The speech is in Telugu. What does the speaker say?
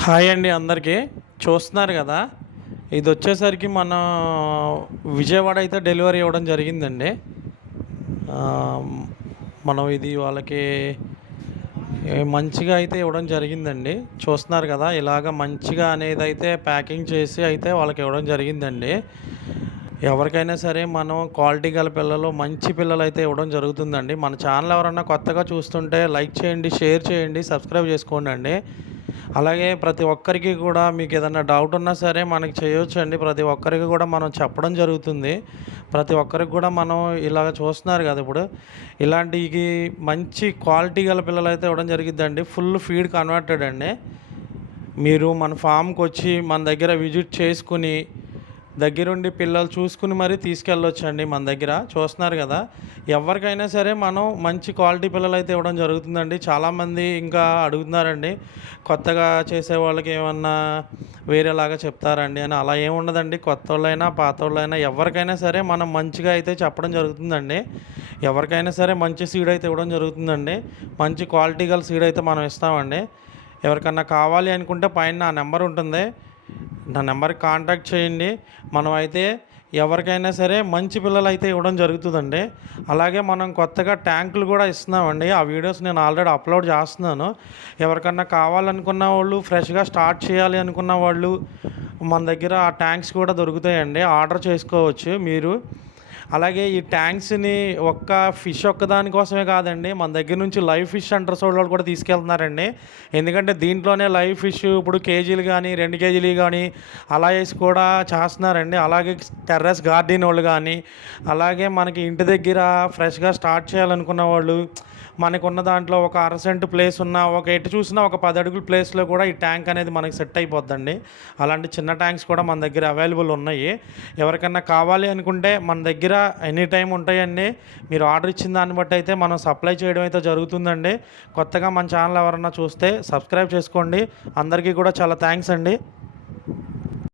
హాయ్ అండి అందరికీ. చూస్తున్నారు గదా! ఇదొచ్చేసరికి మన విజయవాడ అయితే డెలివరీ ఇవ్వడం జరిగిందండి. ఆహ్, మనం ఇది వాళ్ళకి మంచిగా అయితే ఇవ్వడం జరిగిందండి. చూస్తున్నారు గదా! ఇలాగ మంచిగా అనేదైతే ప్యాకింగ్ చేసి అయితే వాళ్ళకి ఇవ్వడం జరిగిందండి. ఎవరికైనా సరే మనం క్వాలిటీ గల పిల్లలు, మంచి పిల్లలైతే ఇవ్వడం జరుగుతుందండి. మన ఛానల్ ఎవరన్నా కొత్తగా చూస్తుంటే లైక్ చేయండి, షేర్ చేయండి, సబ్స్క్రైబ్ చేసుకోండండి. అలాగే ప్రతి ఒక్కరికి కూడా మీకేదన్నా డౌట్ ఉన్నా సరే మనకి చేయొచ్చండి. ప్రతి ఒక్కరికి కూడా మనం చెప్పడం జరుగుతుంది. ప్రతి ఒక్కరికి కూడా మనం ఇలాగ చూస్తున్నారు కదా ఇప్పుడు. ఇలాంటియి మంచి క్వాలిటీ గల పిల్లలైతే ఇవ్వడం జరిగిద్దండి. ఫుల్ ఫీడ్ కన్వర్టెడ్ అండి. మీరు మన ఫామ్‌కొచ్చి మన దగ్గర విజిట్ చేసుకొని దగ్గరుండి పిల్లలు చూసుకుని మరీ తీసుకెళ్ళొచ్చండి మన దగ్గర. చూస్తున్నారు గదా! ఎవరికైనా సరే మనం మంచి క్వాలిటీ పిల్లలైతే ఇవ్వడం జరుగుతుందండి. చాలామంది ఇంకా అడుగుతున్నారండి. కొత్తగా చేసేవాళ్ళకి ఏమన్నా వేరేలాగా చెప్తారండి అని. అలా ఏముండదండి. కొత్తోళ్ళైనా, పాతోళ్ళైనా ఎవరికైనా సరే మనం మంచిగా అయితే చెప్పడం జరుగుతుందండి. ఎవరికైనా సరే మంచి సీడ్ అయితే ఇవ్వడం జరుగుతుందండి. మంచి క్వాలిటీ గల సీడ్ అయితే మనం ఇస్తామండి. ఎవరికన్నా కావాలి అనుకుంటే పైన నా నెంబర్ ఉంటుంది. నా నెంబర్‌కి కాంటాక్ట్ చేయండి. మనమైతే ఎవరికైనా సరే మంచి పిల్లలైతే ఇవ్వడం జరుగుతుందండి. అలాగే మనం కొత్తగా ట్యాంకులు కూడా ఇస్తున్నామండి. ఆ వీడియోస్ నేను ఆల్రెడీ అప్లోడ్ చేస్తున్నాను. ఎవరికన్నా కావాలనుకున్న వాళ్ళు, ఫ్రెష్‌గా స్టార్ట్ చేయాలి అనుకున్న వాళ్ళు మన దగ్గర ఆ ట్యాంక్స్ కూడా దొరుకుతాయండి. ఆర్డర్ చేసుకోవచ్చు మీరు. అలాగే ఈ ట్యాంక్స్‌ని ఫిష్ ఒక్కదాని కోసమే కాదండి. మన దగ్గర నుంచి లైవ్ ఫిష్ సెంటర్స్ వోళ్ళు కూడా తీసుకెళ్తున్నారండి. ఎందుకంటే దీంట్లోనే లైవ్ ఫిష్ ఇప్పుడు కేజీలు గానీ, 2 కేజీలయి గానీ అలా ఏసి కూడా చేస్తన్నారండి. అలాగే టెర్రస్ గార్డెన్ వోళ్ళు గానీ, అలాగే మనకి ఇంటి దగ్గర ఫ్రెష్‌గా స్టార్ట్ చేయాలనుకున్న వాళ్ళు మనకున్న దాంట్లో ఒక అర సెంట్ ప్లేస్ ఉన్న, ఎటు చూసినా ఒక 10 అడుగుల ప్లేస్‌లో కూడా ఈ ట్యాంక్ అనేది మనకి సెట్ అయిపోద్దండి. అలాంటి చిన్న ట్యాంక్స్ కూడా మన దగ్గర అవైలబుల్ ఉన్నాయి. ఎవరికన్నా కావాలి అనుకుంటే మన దగ్గర ఎనీ టైమ్ ఉంటాయండి. మీరు ఆర్డర్ ఇచ్చిన దాన్ని బట్టి అయితే మనం సప్లై చేయడం అయితే జరుగుతుందండి. కొత్తగా మన ఛానల్ ఎవరన్నా చూస్తే సబ్స్క్రైబ్ చేసుకోండి. అందరికీ కూడా చాలా థ్యాంక్స్ అండి.